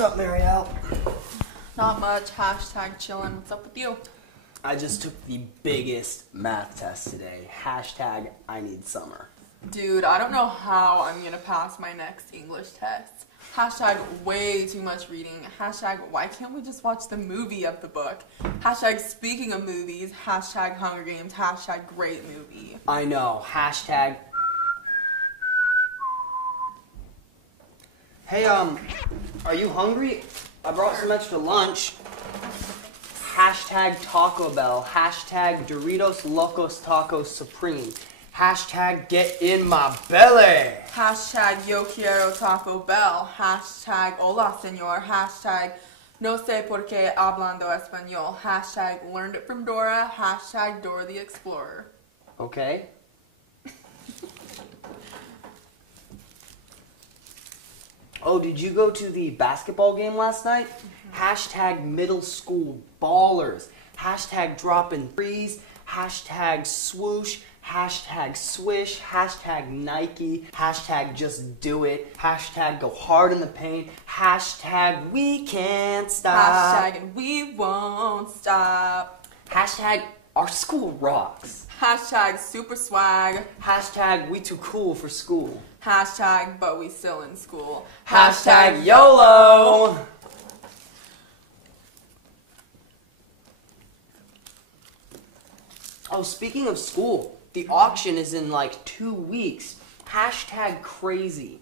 up, Marielle? Not much. Hashtag chillin'. What's up with you? I just took the biggest math test today. Hashtag I need summer. Dude, I don't know how I'm gonna pass my next English test. Hashtag way too much reading. Hashtag why can't we just watch the movie of the book? Hashtag speaking of movies. Hashtag Hunger Games. Hashtag great movie. I know. Hashtag. Hey, are you hungry? I brought some extra lunch. Hashtag Taco Bell. Hashtag Doritos Locos Tacos Supreme. Hashtag get in my belly. Hashtag yo quiero Taco Bell. Hashtag hola señor. Hashtag no sé por qué hablando español. Hashtag learned it from Dora. Hashtag Dora the Explorer. Okay. Oh, did you go to the basketball game last night? Hashtag middle school ballers. Hashtag dropping threes. Hashtag swoosh. Hashtag swish. Hashtag Nike. Hashtag just do it. Hashtag go hard in the paint. Hashtag we can't stop. Hashtag we won't stop. Hashtag our school rocks. Hashtag super swag. Hashtag we too cool for school. Hashtag but we still in school. Hashtag YOLO. Oh, speaking of school, the auction is in like 2 weeks. Hashtag crazy.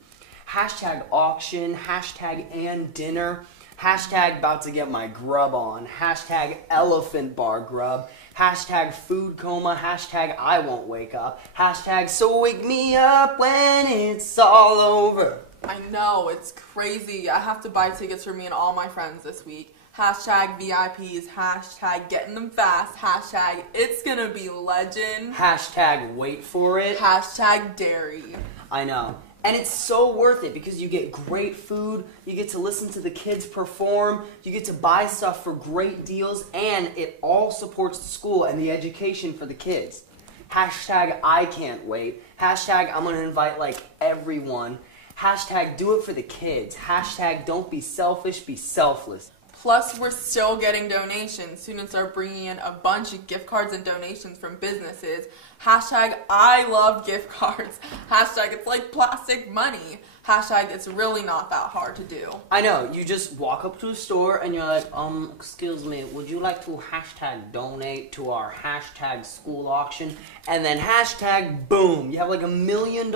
Hashtag auction. Hashtag and dinner. Hashtag about to get my grub on. Hashtag elephant bar grub. Hashtag food coma. Hashtag I won't wake up. Hashtag so wake me up when it's all over. I know, it's crazy. I have to buy tickets for me and all my friends this week. Hashtag VIPs. Hashtag getting them fast. Hashtag it's gonna be legend. Hashtag wait for it. Hashtag dairy. I know. And it's so worth it because you get great food, you get to listen to the kids perform, you get to buy stuff for great deals, and it all supports the school and the education for the kids. Hashtag I can't wait. Hashtag I'm gonna invite like everyone. Hashtag do it for the kids. Hashtag don't be selfish, be selfless. Plus, we're still getting donations. Students are bringing in a bunch of gift cards and donations from businesses. Hashtag I love gift cards. Hashtag it's like plastic money. Hashtag it's really not that hard to do. I know, you just walk up to a store and you're like, excuse me, would you like to hashtag donate to our hashtag school auction? And then hashtag boom, you have like $1 million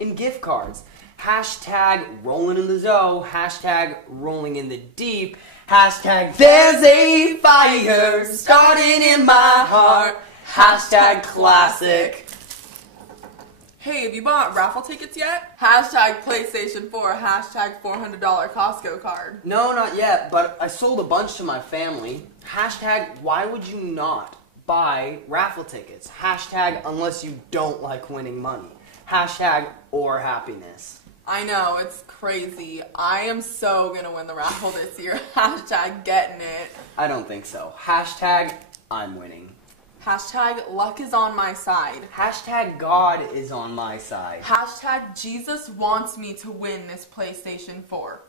in gift cards. Hashtag rolling in the dough. Hashtag rolling in the deep. Hashtag there's a fire starting in my heart. Hashtag classic. Hey, have you bought raffle tickets yet? Hashtag PlayStation 4. Hashtag $400 Costco card. No, not yet, but I sold a bunch to my family. Hashtag why would you not buy raffle tickets? Hashtag unless you don't like winning money. Hashtag or happiness. I know, it's crazy. I am so gonna win the raffle this year. Hashtag getting it. I don't think so. Hashtag I'm winning. Hashtag luck is on my side. Hashtag God is on my side. Hashtag Jesus wants me to win this PlayStation 4.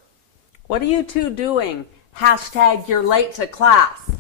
What are you two doing? Hashtag you're late to class.